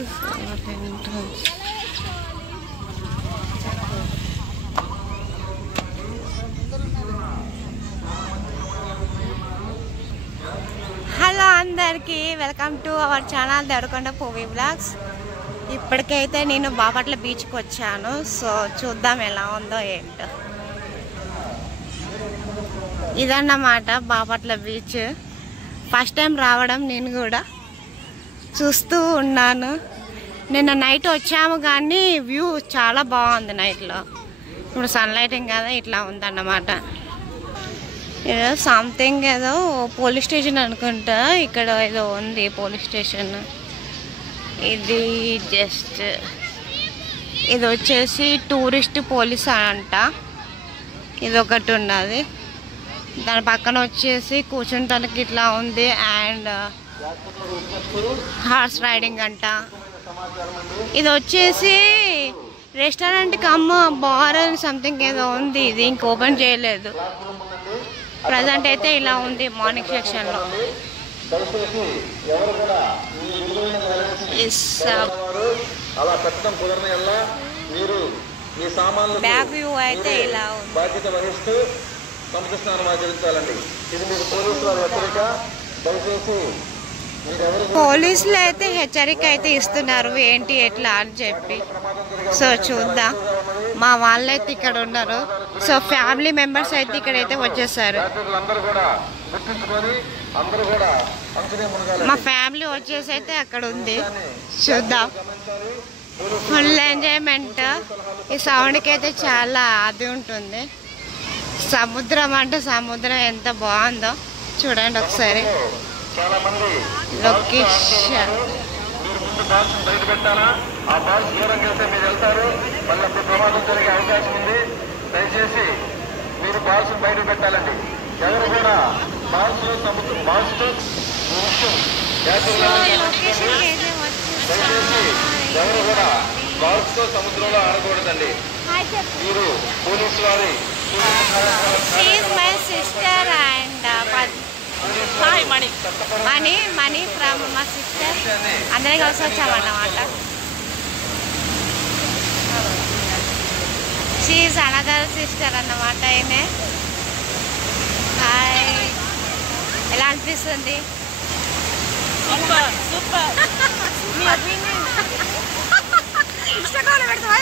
is our entrance. Hello అందరికీ welcome to our channel Devarakonda Poovi blogs. ఇప్పటికైతే నేను బాపట్ల బీచ్కి వచ్చాను. సో చూద్దాం ఎలా ఉందో ఏంటో. ఇదన్నమాట బాపట్ల బీచ్. ఫస్ట్ టైం రావడం, నేను కూడా చూస్తూ ఉన్నాను. నిన్న నైట్ వచ్చాము కానీ వ్యూ చాలా బాగుంది నైట్లో. ఇప్పుడు సన్లైటింగ్ కదా ఇట్లా ఉందన్నమాట. ఏదో సంథింగ్ ఏదో పోలీస్ స్టేషన్ అనుకుంటా. ఇక్కడ ఏదో ఉంది పోలీస్ స్టేషన్. ఇది జస్ట్ ఇది వచ్చేసి టూరిస్ట్ పోలీస్ అంట. ఇది ఒకటి ఉన్నది. దాని పక్కన వచ్చేసి కూర్చుంటానికి ఇట్లా ఉంది. అండ్ హార్స్ రైడింగ్ అంట. ఇది వచ్చేసి రెస్టారెంట్ కమ్ బార్ అని సంథింగ్ ఏదో ఉంది. ఇది ఇంక ఓపెన్ చేయలేదు. ప్రజెంట్ అయితే ఇలా ఉంది మార్నింగ్ సెక్షన్లో. బ్యాక్ వ్యూ అయితే ఇలా ఉంది. పోలీసులు అయితే హెచ్చరిక అయితే ఇస్తున్నారు ఏంటి ఎట్లా అని చెప్పి. సో చూద్దాం. మా వాళ్ళైతే ఇక్కడ ఉన్నారు. సో ఫ్యామిలీ మెంబర్స్ అయితే ఇక్కడైతే వచ్చేసారు. మా ఫ్యామిలీ వచ్చేసి అయితే అక్కడ ఉంది. చూద్దాం. Full enjoyment. ఈ సౌండ్కి అయితే చాలా అది ఉంటుంది. సముద్రం అంటే సముద్రం ఎంత బాగుందో చూడండి ఒకసారి. లొకేషన్ దయచేసి మీరు బాల్స్ బయట పెట్టాలండి. ఎవరు కూడా బాల్స్ దయచేసి ఎవరు కూడా బాల్స్ తో సముద్రంలో ఆడకూడదండి. మీరు పోలీసు వారి మనీ ఫ్రమ్ మా సిస్టర్. అందరం కలిసి వచ్చామన్నమాట. షీఈస్ అనదర్ సిస్టర్ అన్నమాట. ఆయనే హాయ్. ఎలా అనిపిస్తుంది? ఇన్స్టాగ్రామ్లో పెడతావా?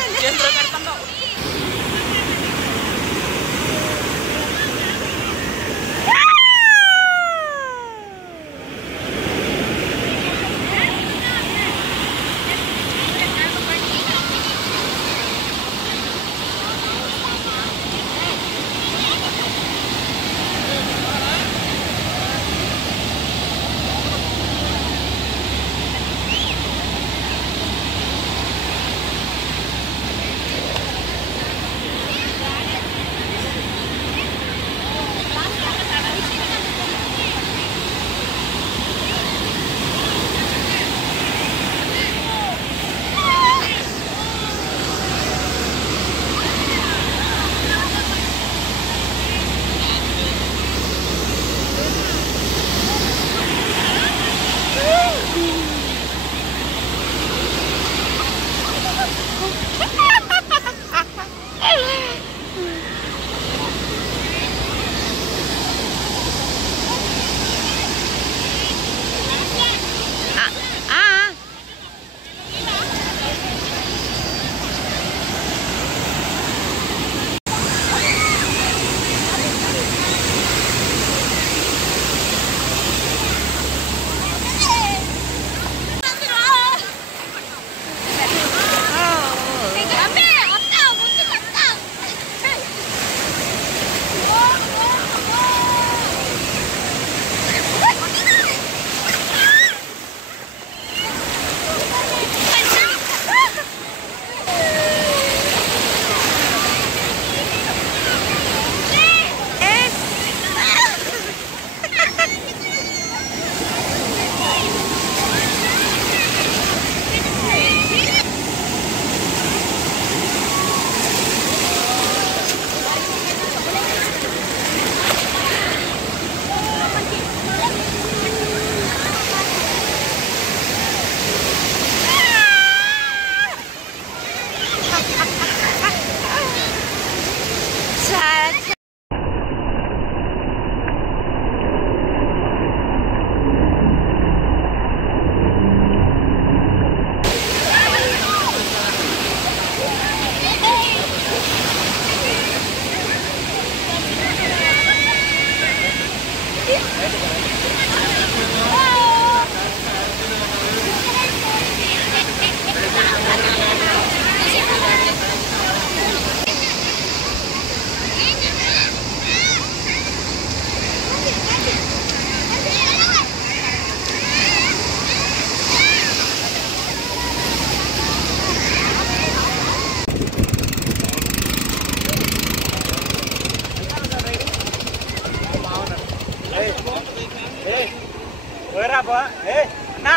నా